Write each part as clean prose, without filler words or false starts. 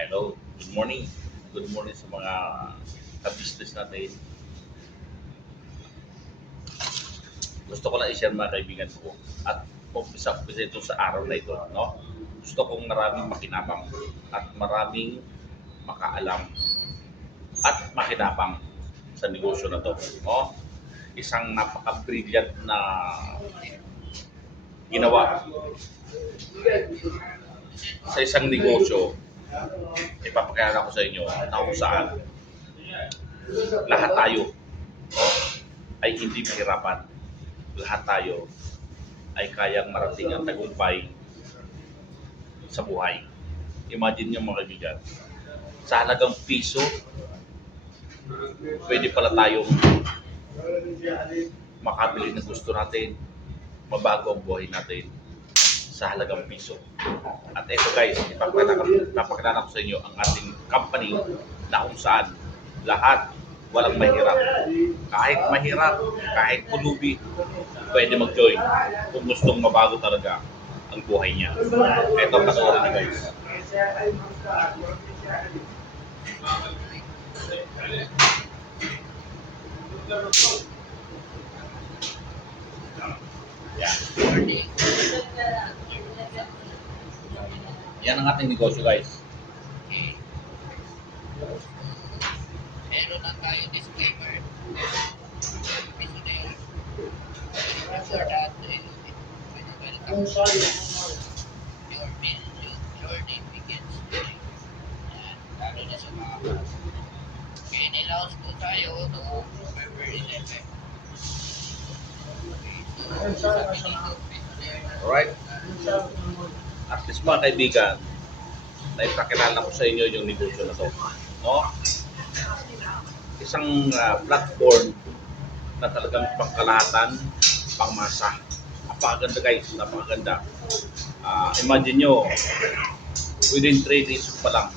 Hello, good morning. Good morning sa mga ka-business natin. Gusto ko lang i-share mga kaibigan ko at umpisa ito sa araw na ito, no? Gusto kong maraming makinabang at maraming makaalam at makinabang sa negosyo na to, no? Isang napaka-brilliant na ginawa sa isang negosyo. Ipapakilala ko sa inyo na kung saan lahat tayo, no, ay hindi mahirapan. Lahat tayo ay kayang marating ang tagumpay sa buhay. Imagine nyo mga kaibigan, sa halagang piso, pwede pala tayong makabili ng gusto natin, mabago ang buhay natin sa halagang piso. At ito guys, ipapakilala ko sa inyo ang ating company na kung saan lahat walang mahirap. Kahit mahirap, kahit pulubi, pwede mag-join kung gustong mabago talaga ang buhay niya. Ito, panoorin niyo guys. Yan. Yan ang ating negosyo guys. Okay. Meron lang tayo disclaimer. Episode. Before that, welcome your business journey begins today. Yan. Lalo na sa mga bata. Okay, nilaos po tayo noong November 11. Okay, so sabi dito, Alright? At least mga kaibigan, naipakilala ko sa inyo yung negosyo na to. No? Isang platform na talagang pangkalahatan, pangmasa. Napakaganda guys, napakaganda. Imagine nyo, within 3 days pa lang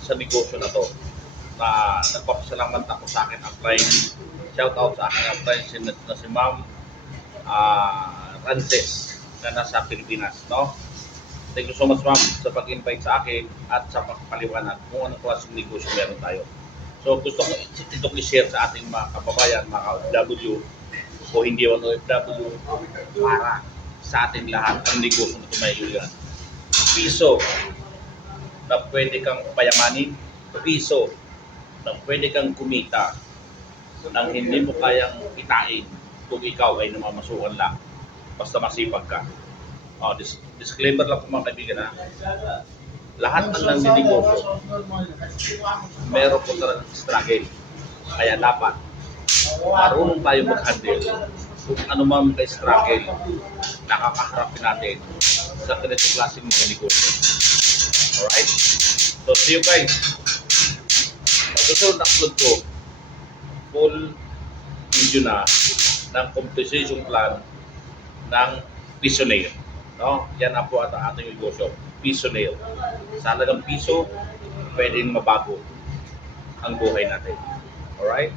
sa negosyo na to, na nagpapasalamat ako sa akin upline. Shout out sa akin upline na si Ma'am Rances na nasa Pilipinas. No? Thank you so much ma'am sa pag-invite sa akin at sa pagpaliwanag kung anong klaseng negosyo meron tayo. So gusto ko itong i-share sa ating mga kababayan, mga OFW o hindi man OFW para sa ating lahat ang negosyo na tumayo. Piso na pwede kang payamanin, piso na pwede kang kumita nang hindi mo kayang kitain kung ikaw ay namamasukan lang basta masipag ka. Disclaimer lang po mga kaibigan ha. Lahat ng nanninegosyo meron po talagang struggle. Kaya dapat marunong tayo mag-handle kung ano man may struggle nakakaharapin natin sa ganitong klaseng mga negosyo. Alright? So see you guys. Pag-susunod na upload ko full video na ng compensation plan ng piso nail. No? Yan na po at ang ating negosyo, piso nail. Sa halagang piso, pwedeng mabago ang buhay natin. Alright?